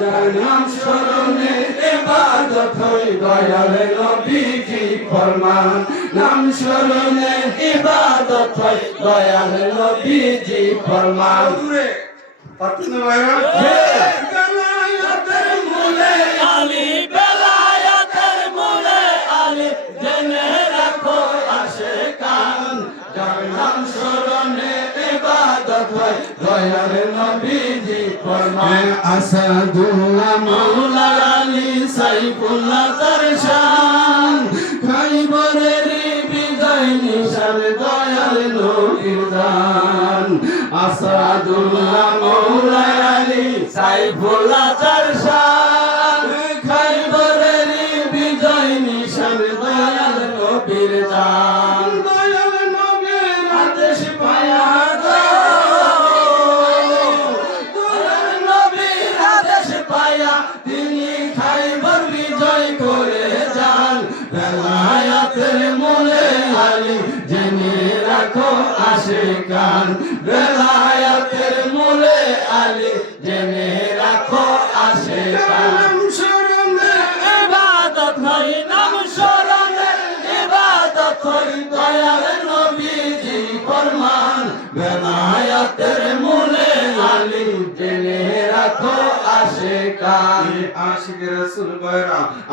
যার নাম স্মরণে ইবাদত হয় দয়াল নবীজি ফরমান। নাম স্মরণে ইবাদত হয় দয়াল নবীজি ফরমান। দূরে পারতেন না ভাইরা বেলায়াতের মূলে আলী বেলায়াতের মূলে আলী জেনে রাখো আসে কান যার নাম স্মরণে ইবাদত হয় দয়াল নবীজি ফরমান আসাদুল্লাহ মাওলা আলী সাইফুল্লাহ তার শান খাইবরের বিজয় নিশান দয়াল নবীর দান। আসাদুল্লাহ মাওলা আলী সাইফুল্লাহ তার শান খাইবরের বিজয় নিশান দয়াল নবীর দান।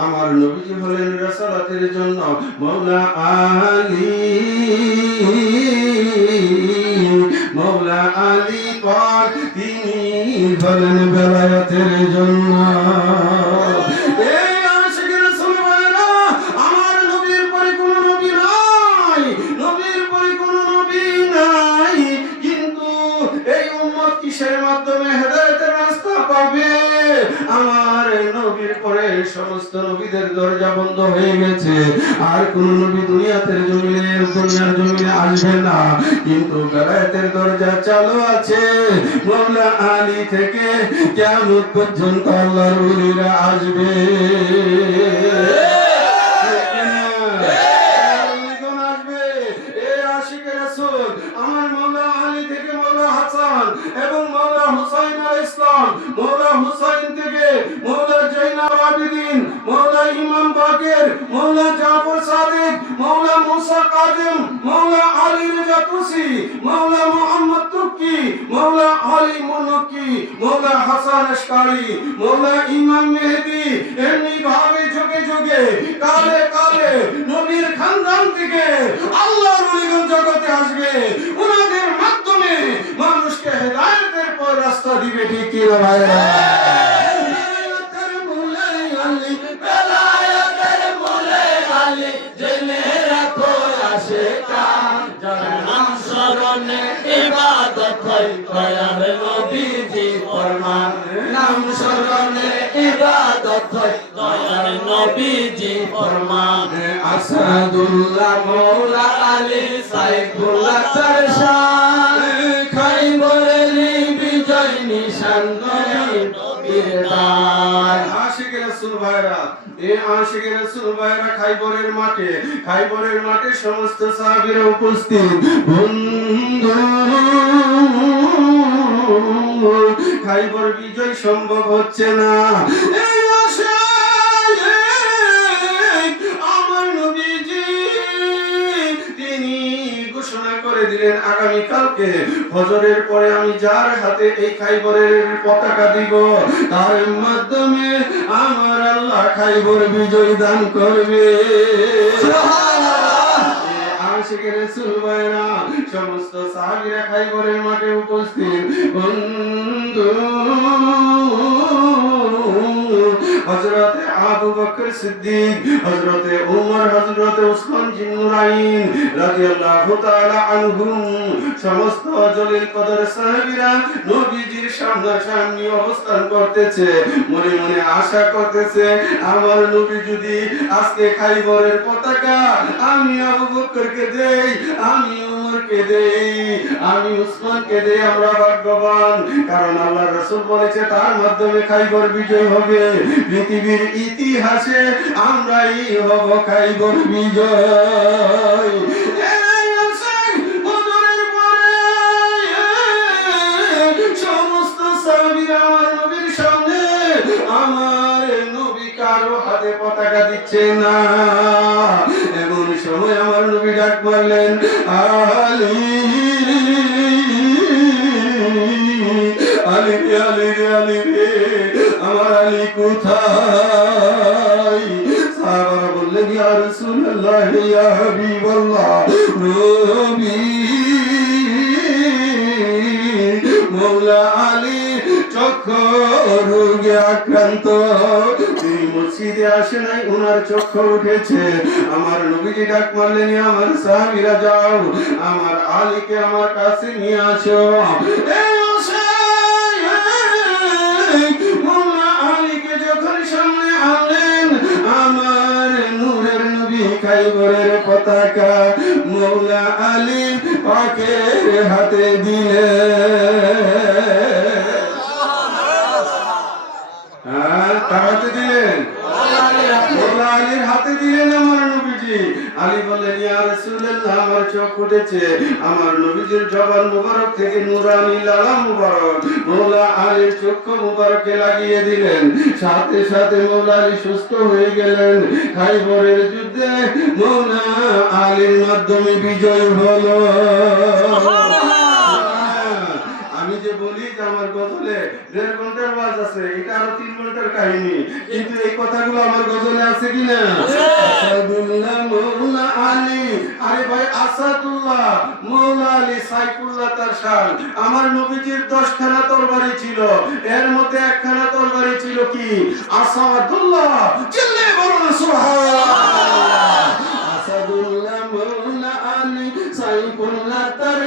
আমার নবীজি হলেন রাসালাতের জন্য মৌলা আলী। মৌলা আলী পাক তিনি হলেন বেলায়াতের জন্য। সমস্ত নবীদের দরজা বন্ধ হয়ে গেছে। আর কোন নবী দুনিয়াতে জমিনে, দুনিয়ার জমিনে আসবে না। কিন্তু বেলায়েতের দরজা চালু আছে। মৌলা আলী থেকে কিয়ামত পর্যন্ত আল্লাহর ওলিরা আসবে আলীগণ আসবে। এ আশিকে রাসূল, আমার মৌলা আলী থেকে মৌলা হাসান এবং মৌলা হুসাইন আলাইহিস সালাম, মৌলা হুসাইন থেকে মৌলা জৈনাব আবিদিন, মৌলা ইমাম বাকের, মৌলা জাফর সাদিক, মৌলা মুসা কাজিম, মৌলা আলী রেজা তুসি, মৌলা মোহাম্মদ তুর্কি, মৌলা আলী মুনকি, মৌলা হাসান আশকারি, মৌলা ইমাম মেহেদি, এমনি ভাবে যোগে যোগে কালে কালে নবীর খানদান থেকে আল্লাহর জগতে আসবে ওনাদের মাধ্যমে মানুষকে হেদায়েতের পর রাস্তা দিবে ঠিক কি ভাইরা? নাম ইবাদত হয়। দয়াল নবীজি ফরমান। আসাদুল্লাহ মৌলা আলী সাইফুল্লাহ তার শান খাইবরের বিজয় নিশান নবীর দান আশিক রাসূল ভাইরা এ আশিক রাসূল ভাইরা খাইবরের মাঠে খাইবরের মাঠে সমস্ত সাহাবীরা উপস্থিত। বন্ধু খাইবর বিজয় সম্ভব হচ্ছে না। তিনি ঘোষণা করে দিলেন আগামী কালকে ফজরের পরে আমি যার হাতে এই খাইবরের পতাকা দিব, তার মাধ্যমে আমার আল্লাহ খাইবর বিজয় দান করবে। আশিকের সুলবায়রা সমস্ত সাহাবীরা খাইবরের মাঠে উপস্থিত। বন্ধু আবু বকর সিদ্দিক উসমান জিন্নুরাইন রাদিয়াল্লাহু তাআলা আনহুম, সমস্ত জলিল কদর সাহাবীরা নবীজির সামনাসামনি অবস্থান করতেছে, মনে মনে আশা করতেছে, আমার নবী যদি আজকে খাইবরের পতাকা আমি আবু বকরকে দেই, আমি আমি উসমান কেঁদে আমরা ভাগ্যবান। কারণ আল্লাহ রসুল বলেছে, তার মাধ্যমে খাইবর বিজয় হবে। পৃথিবীর ইতিহাসে আমরাই হব খাইবর বিজয়। আমার নবী হাতে পতাকা দিচ্ছে না। ডাক মারলেন আলী আলী রে আলী রে আলী রে আমার আলী কোথায়? আসে নাই ওনার চক্কর উঠেছে। আমার নবীজি ডাক মারলেন আমার সাহাবীরা যাও আমার আলীকে আমার কাছে নিয়ে আসো। এই অসহায় আলীকে যখন সামনে আনলেন আমার নূরের নবী খাইবরের পতাকা মৌলা আলী পাকের হাতে দিলে হাতে দিলেন? দিলেন আমার নবীজি। আলী বললেন, ইয়া রাসূলুল্লাহ, আমার চোখ ফুটেছে আমার নবীজির জবান মুবারক থেকে লালা মুবারক। মুবারকে লাগিয়ে দিলেন। সাথে সাথে মৌলা আলী সুস্থ হয়ে গেলেন। খাইবরের যুদ্ধে মৌলা আলীর মাধ্যমে বিজয় হলো। আমার গজলে, দেড় ঘণ্টার আছে, এটা আরও তিন ঘণ্টার কাহিনী। কিন্তু এই কথাগুলো আমার গজলে আছে কি না আসাদুল্লাহ মৌলা আলী, আরে ভাই আসাদুল্লাহ মৌলা আলী সাইফুল্লাহ তার আমার নবীজির দশখানা তরবারি ছিল, এর মধ্যে একখানা তরবারি ছিল কি? আসাদুল্লাহ, চিল্লে বলুন, সুবহানাল্লাহ। আসাদুল্লাহ মৌলা আলী সাইফুল্লাহ তার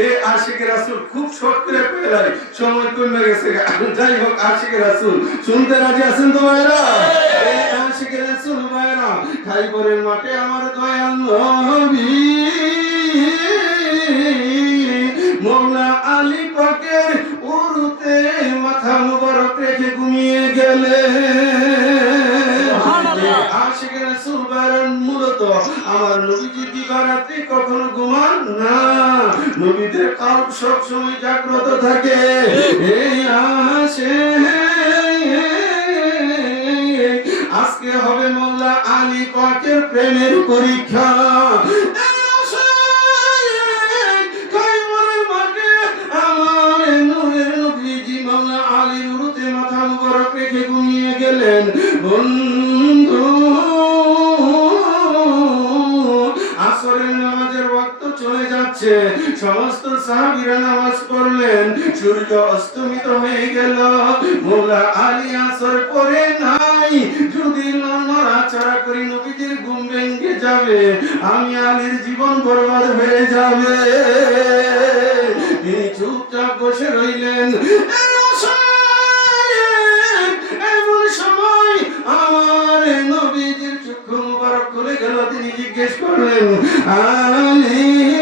এই আশিকের রাসূল খুব শর্ট করে পেলাই সময় কমে গেছে যাই হোক আশিকের রাসূল শুনতে রাজি আছেন তো ভাইরা? এই আশিকের রাসূল ভাইরা খাইবরের মাঠে আমার দয়াল নবী। মৌলা আলী পাকের উরুতে মাথা মুবারক রেখে ঘুমিয়ে গেলে। আশিকের রাসূল বাইরন মূলত আমার নবীজি দিবারাত্রি কখনো ঘুমান না। নবীদের কাল সব সময় জাগ্রত থাকে। এই আসে আজকে হবে মোল্লা আলী প্রেমের পরীক্ষা। নামাজের ওয়াক্ত চলে যাচ্ছে। সমস্ত সাহাবীরা নামাজ পড়লেন। সূর্য অস্তমিত হয়ে গেল। মোলা আলী যাবে আমি আলীর জীবন বরবাদ হয়ে যাবে। তিনি চুপচাপ বসে রইলেন। এমন সময় আমার নবীজির চক্ষু মুবারক খুলে গেল। তিনি জিজ্ঞেস করলেন আলী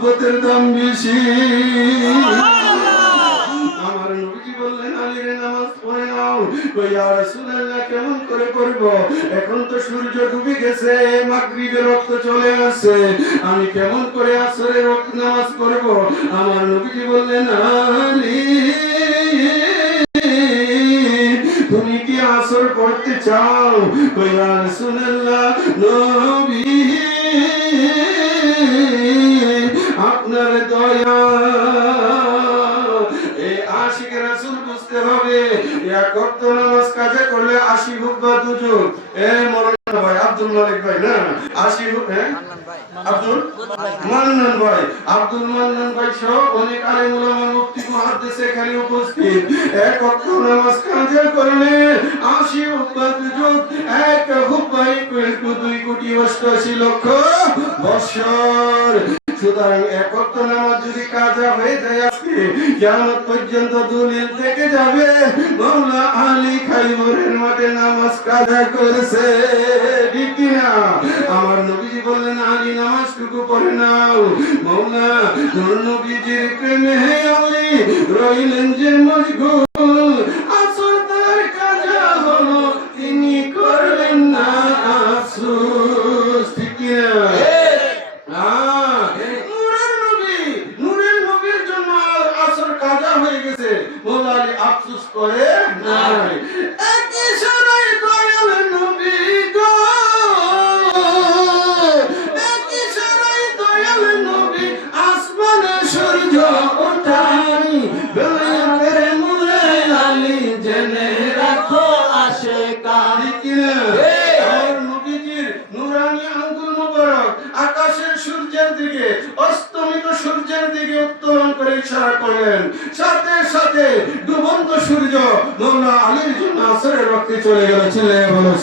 মহব্বতের দাম বেশি। আমার নবীজি বললেন আলীর নামাজ পড়ে নাও। ইয়া রাসূলুল্লাহ কেমন করে পড়ব এখন তো সূর্য ডুবে গেছে মাগরিবের রক্ত চলে আসছে। আমি কেমন করে আসরের রক্ত নামাজ পড়ব? আমার নবীজি বললেন আলী তুমি কি আসর পড়তে চাও? ইয়া রাসূলুল্লাহ দুজন এ মরণ ভাই আব্দুল মালিক ভাই না আশি হ্যাঁ? আব্দুল? মান্নান ভাই। আব্দুল মান্নান ভাই সহ অনেক আলেম ওলামা মুফতি মুহাদ্দিস এখানে উপস্থিত। এক ওয়াক্ত নামাজ কাজে করলে আশি এক দুই কোটি অষ্টআশি লক্ষ বৎসর। সুতরাং একত্র নামাজ যদি কাজা হয়ে যায় আজকে কিয়ামত পর্যন্ত দলিল যাবে। মৌলা আলী খাইবরের মাঠে নামাজ কাজা করেছে। আমার নবীজি বললেন, আলী, নামাজটুকু পড়ে নাও। মৌলা তোর নবীজির প্রেমে আলী, রইলেন যে মশগুল।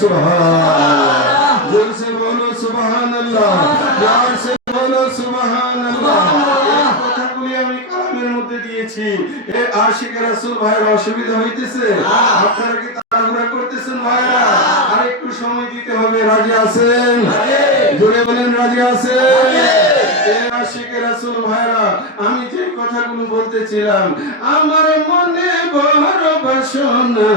বলো সুবহান জোরসে বলো সুবহানাল্লাহ। জোরসে বলো সুবহানাল্লাহ। এই আমি কালামের মধ্যে দিয়েছি। এ আশিক রাসূল ভাইয়ের অসুবিধা হইতেছে? আপনারা কি তাড়াহুড়া করতেছেন ভাইরা আর একটু সময় দিতে হবে। রাজি আছেন? জোরে বলেন রাজি আছেন? আমি যে কথাগুলো বলতেছিলাম আমার মনে বড় বাসনা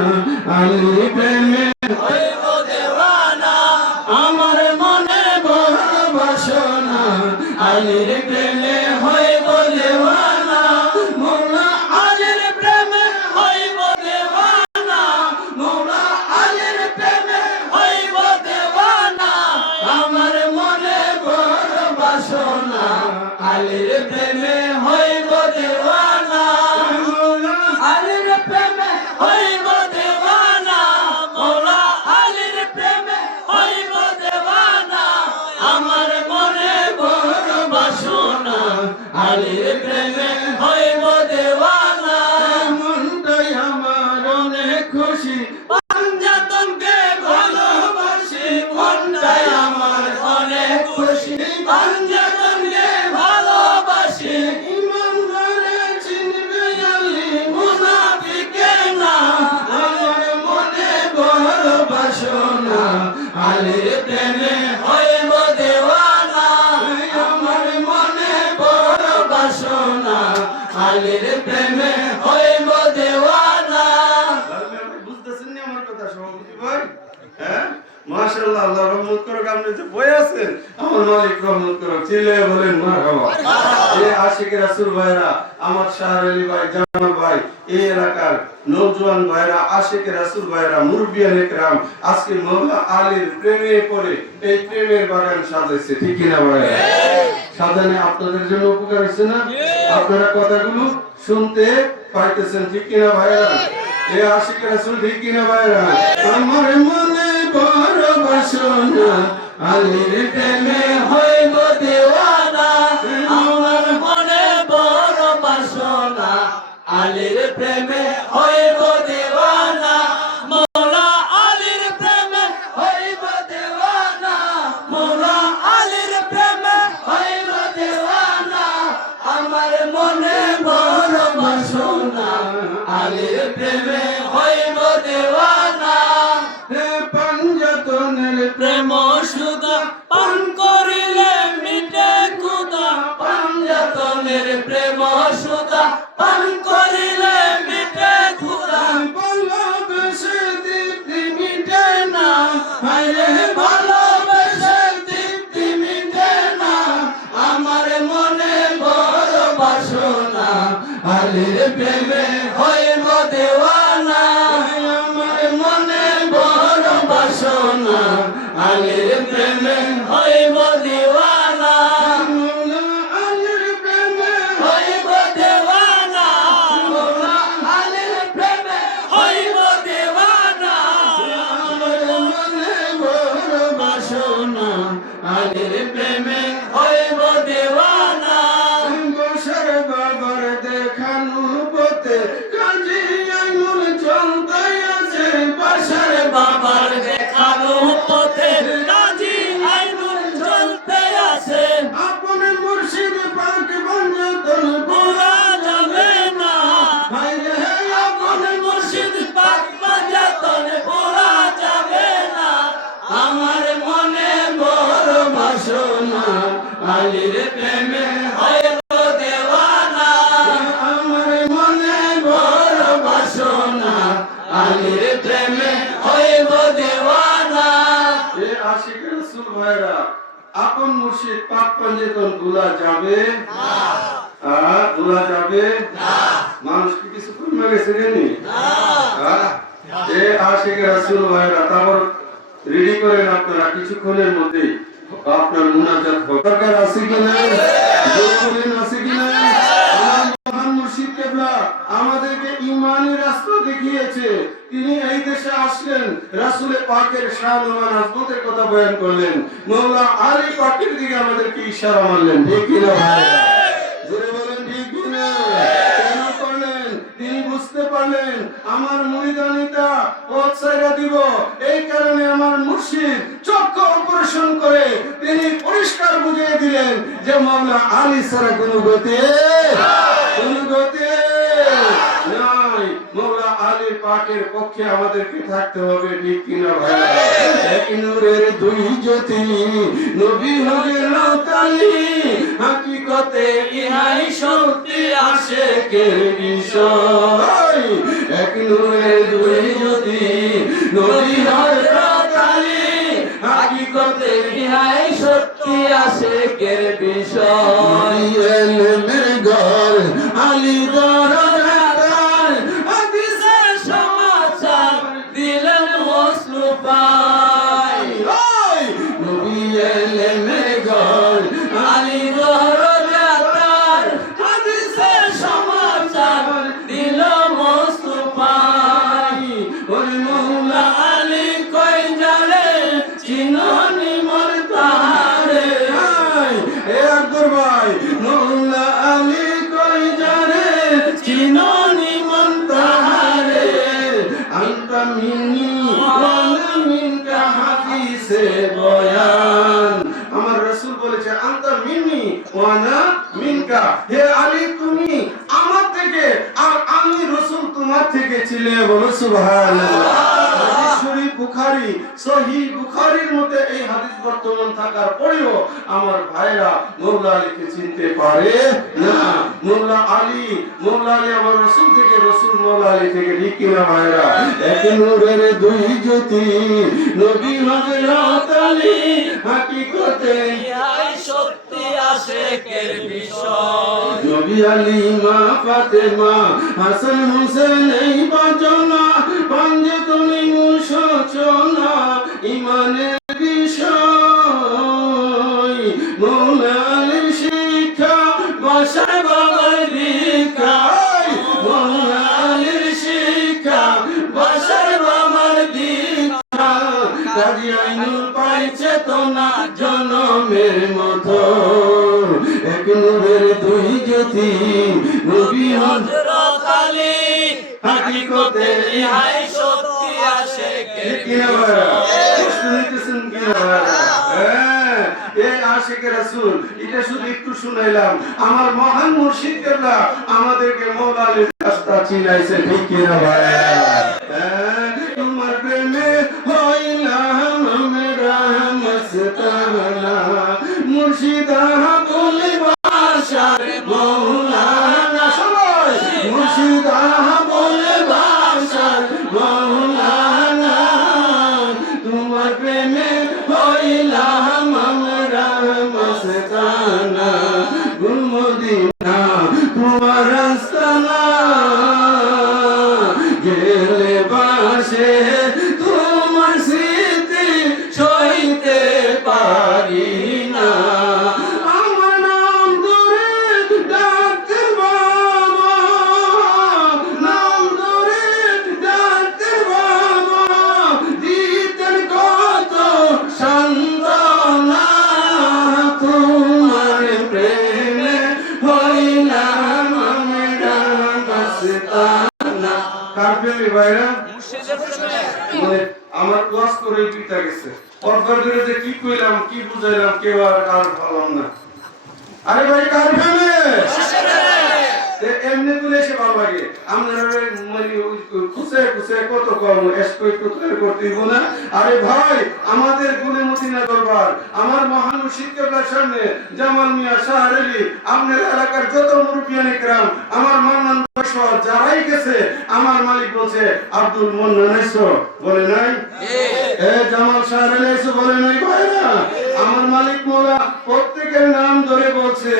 আলীর প্রেমে হইব দেওয়ানা। আমার মনে বড় বাসনা। আলীর প্রেমে হইব দেওয়ানা। বুঝতেছেন না আমার কথা সভাপতি ভাই? হ্যাঁ? মাশাআল্লাহ আল্লাহ রহমত করুক আপনি যে বই আছেন আমার মালিক রহমত করুক। চিলে বলেন মারহাবা। এই আশিক রাসূল ভাইরা আমার শাহর ভাই এই এলাকার ভাইরা আশিক রাসূল ভাইরা একরাম আজকে আলীর প্রেমে পড়ে এই প্রেমের বাগান সাজাইছে ঠিক কি না ভাইরা সাজানে আপনাদের জন্য উপকার হচ্ছে না? আপনারা কথাগুলো শুনতে পাইতেছেন ঠিক কিনা ভাইরা? এ আশিক রাসূল ঠিক কিনা ভাইরা? আমার মনে বড় বাসনা আলীর প্রেমে হইব আলীর প্রেমে আলির আপন মুর্শিদ পাক পঞ্জতন ভুলা যাবে ভুলা যাবে মানুষ কি কিছু কমে গেছে জানি এ আশিক রাসূল ভাইরা তারপর রেডি করেন আপনারা কিছুক্ষণের মধ্যেই আপনার মুনাজাত হবে দরকার আছে কি না? জোর করেন আছে কি না? আমাদেরকে ইমানের রাস্তা দেখিয়েছে। তিনি এই দেশে আসলেন, রাসূলে পাকের শান ও আজমতের কথা বয়ান করলেন। মওলা আলী পাকের দিকে আমাদেরকে ইশারা মারলেন, ঠিক কি না ভাইরা? জোরে বলেন, ঠিক কেন? বুঝতে পারলেন আমার মুরিদানিতা পথ দিব। এই কারণে আমার মুর্শিদ চক্ষু অপারেশন করে তিনি পরিষ্কার বুঝিয়ে দিলেন যে মাওলা আলী ছাড়া কোনো গতি কোনো গতি পাকের পক্ষে আমাদেরকে থাকতে হবে, ঠিক কিনা ভাই? নূরের দুই জ্যোতি, নবী হবে রাতালি হাকিকতে ইহাই শক্তি আসে কে বিষয় এক নূরের দুই জ্যোতি, নদী হবে রাতালি। হাকিকতে ইহাই সত্যি আসে কে বিষয় আলি সুবহানাল্লাহ। হাদিস শরীফ বুখারী মধ্যে এই হাদিস বর্তমান থাকার পরেও আমার ভাইরা মৌলা আলীকে চিনতে পারে না। আলী আলী আমার রসুল থেকে রসুল মৌলা আলী থেকে ঠিক কিনা ভাইরা? এক নূরের দুই জ্যোতি নবী হযরত আলী হাকিকতে শক্তি আসে কে বিষয়। নবী আলী মা ফাতেমা বাবার দীক্ষা মৌলা আলীর শিক্ষা, বাসার বাবার দীক্ষা। কাজী আইনুল জনমের মতো এক নূরের দুই জ্যোতি নবী হযরত আলী হাকিকতে ইহাই শক্তি আসে কে হ্যাঁ এই আশিক রাসূল এটা শুধু একটু শুনাইলাম। আমার মহান মুর্শিদ কেবলা আমাদেরকে মৌলালির রাস্তা চিনাইছে ঠিক কিনা ভাইরা হ্যাঁ, পিতা গেছে? অল্পের যে কি কইলাম, কি বুঝাইলাম, কেউ আর আর ভাবলাম না। আরে ভাই, কার এ- এমনি তুলে এসে ভালো লাগে। আমরা মানে খুশে খুশে কত কম এসকই টুকরে করতে না। আরে ভাই আমাদের গুলি মদিনা দরবার আমার মহান শিক্ষকের সামনে জামাল মিয়া শাহ আলী আপনার এলাকার যত মুরব্বিয়ান গ্রাম আমার মান্নান যারাই গেছে আমার মালিক বলছে আব্দুল মন্নান এসো বলে নাই? এ জামাল শাহ আলী এসো বলে নাই ভাইরা? আমার মালিক মোলা প্রত্যেকের নাম ধরে বলছে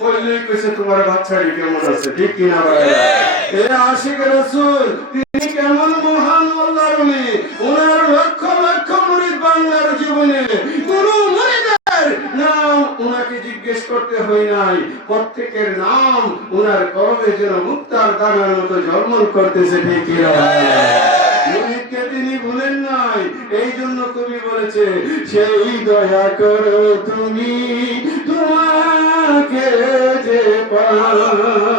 বললে কইছে তোমার বাচ্চাটি কেমন আছে? ঠিক কিনা এ! আশিক রাসূল তিনি কেমন মহান আল্লাহর ওলি ওনার লক্ষ লক্ষ মুরিদ বাংলার জীবনে কোন নাম ওনাকে জিজ্ঞেস করতে নাই। প্রত্যেকের নাম ওনার যেন মুক্তার দানার মতো ঝলমল করতেছে ঠিক কিনা মুরিদকে তিনি ভুলেন নাই। এই জন্য কবি বলেছে সেই দয়া করো তুমি তোমাকে যে পাই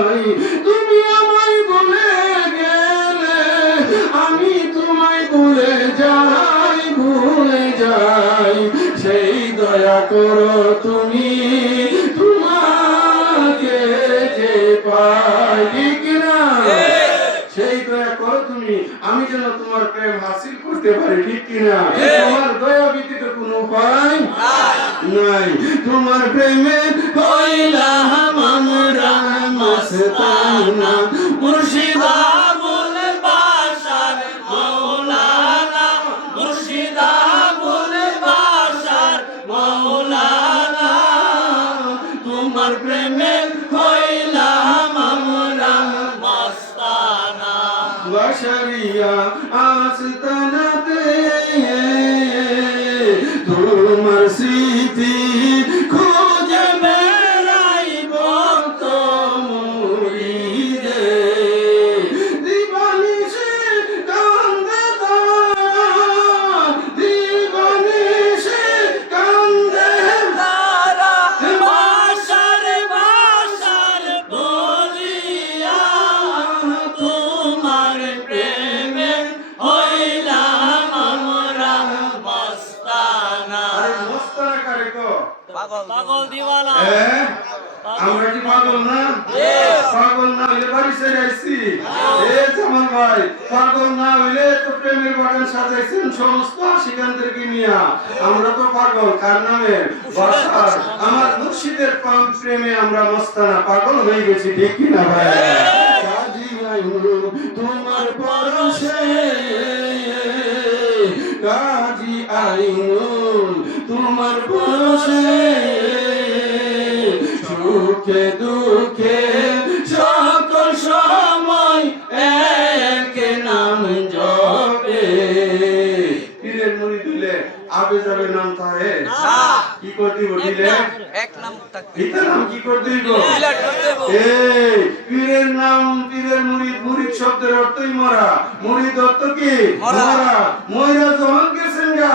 করো তুমি তোমাকে যে পাই ঠিক না। সেই দয়া করো তুমি আমি যেন তোমার প্রেম হাসিল করতে পারি ঠিক কিনা? পাগল দিওয়ানা? আমরা কি পাগল না? পাগল না হইলে বাড়ি ছেড়ে আইছি। এ জামাল ভাই পাগল না হইলে তো প্রেমের বাগান সাজাইছেন সমস্ত আশিকানদেরকে নিয়া। আমরা তো পাগল কার নামে? বাসার আমার মুর্শিদের পাম প্রেমে আমরা মস্তানা। পাগল হয়ে গেছি ঠিক কি না ভাই? কাজী তোমার পরশে। কাজী আইনুল তোমার পাশে। সুখে দুঃখে সকল সময় এক নাম জপে। পীরের মুড়ি দিলে? আবে যাবে নাম তাহে। কি করতে দিলে? এক নাম থাকবে কি করতে দিব? ডিলার করে দেব। এই পীরের নাম পীরের মুরিদ মুরিদ শব্দের অর্থই মরা। মুরিদ অর্থ কি? মরা। মরা। ময়রা যখন গেছেন গা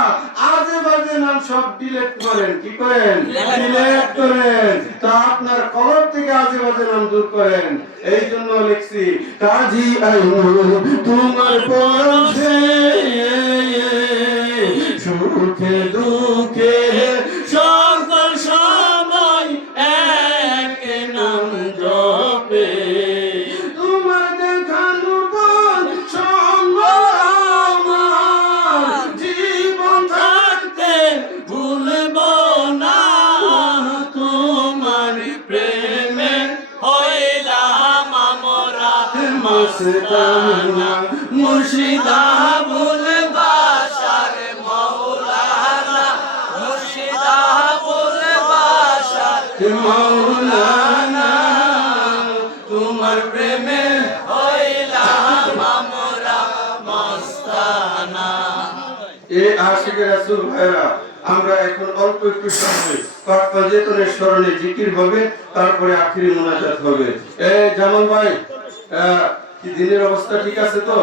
আজে বাজে নাম সব ডিলেট করেন। কি করেন? ডিলেট করেন। তা আপনার কলর থেকে আজে বাজে নাম দূর করেন। এই জন্য লিখছি কাজী আইনুল তোমার পরশে সুখে দুঃখে আমরা এখন অল্প একটু সময় কর্তাজেতনের স্মরণে জিকির হবে, তারপরে আখিরি মোনাজাত হবে। এ ভাই, আহ দিনের অবস্থা ঠিক আছে তো?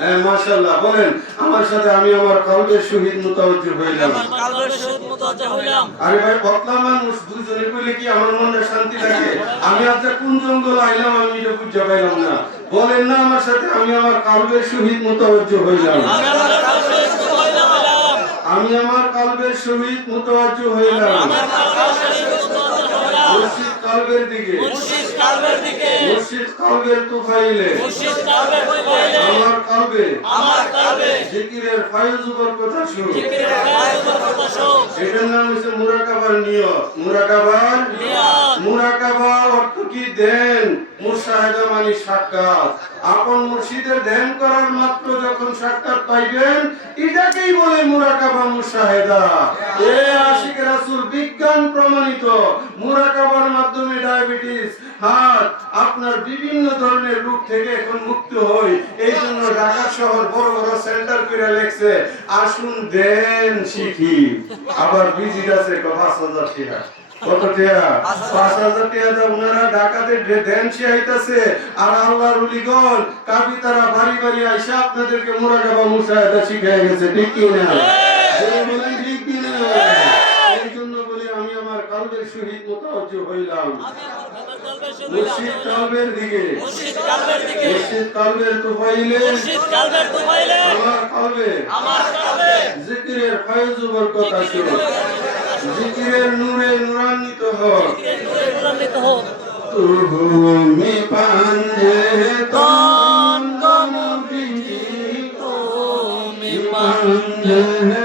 হ্যাঁ মাশাআল্লাহ বলেন আমার সাথে আমি আমার কলবের শহীদ মুতাওয়াজ্জু হইলাম। কালবের সহিত মুতাওয়াজ্জা হইলাম। আরে ভাই পতলা মানুষ দুজনে কইলে কি আমার মনে শান্তি লাগে আমি আজকে কোন জঙ্গল আইলাম আমি এটা বুঝতে পাইলাম না। বলেন না আমার সাথে আমি আমার শহীদ হইলাম। আমি আমার কালবের সহিত হইলাম। হইলাম। শহীদ কালবের দিকে। মুর্শিদ কালবের দিকে। মুর্শিদ কালবের তুফাইলে। মুর্শিদ কালবের হইলে আমার কালবে। আমার কালবে। জিকিরের ফায়জ কথা শুন। জিকিরের কায়াতের কথা শুন। এটার নাম হচ্ছে মুরাকাবার নিয়ত। মুরাকাবার? নিয়ত। মুরাকাবা অর্থ কি ধ্যান মানে আপনার বিভিন্ন ধরনের রোগ থেকে এখন মুক্ত হই। এই জন্য ঢাকা শহর বড় বড় সেন্টার করে লেখছে, আসুন দেন শিখি। আবার ভিজিট আছে টাকা কত টাকা পাঁচ হাজার টাকা ওনারা ঢাকাতে দেন শিখাইতেছে আর আল্লাহর উলিগণ কাবিতারা বাড়ি বাড়ি আইসা আপনাদেরকে মুরাকাবা মুসাহিদা শিখাই গেছে ঠিক কি না? ঠিক। কি না? এই জন্য বলি আমি আমার কালবের শহীদ মোতাবজ্জ হইলাম। মুর্শিদ কালবের দিকে। মুর্শিদ কালবের আমার কালবে। আমার কালবে। জিকিরের ফয়জ বরকত জিকিরের নূরে নূরান্বিত হোক। তুমি পাঞ্জে তন তুমি পাঞ্জে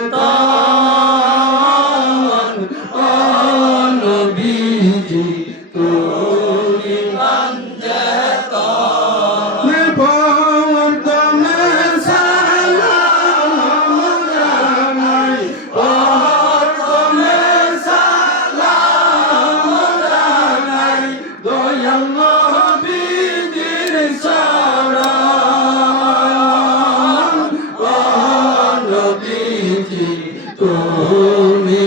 তুমি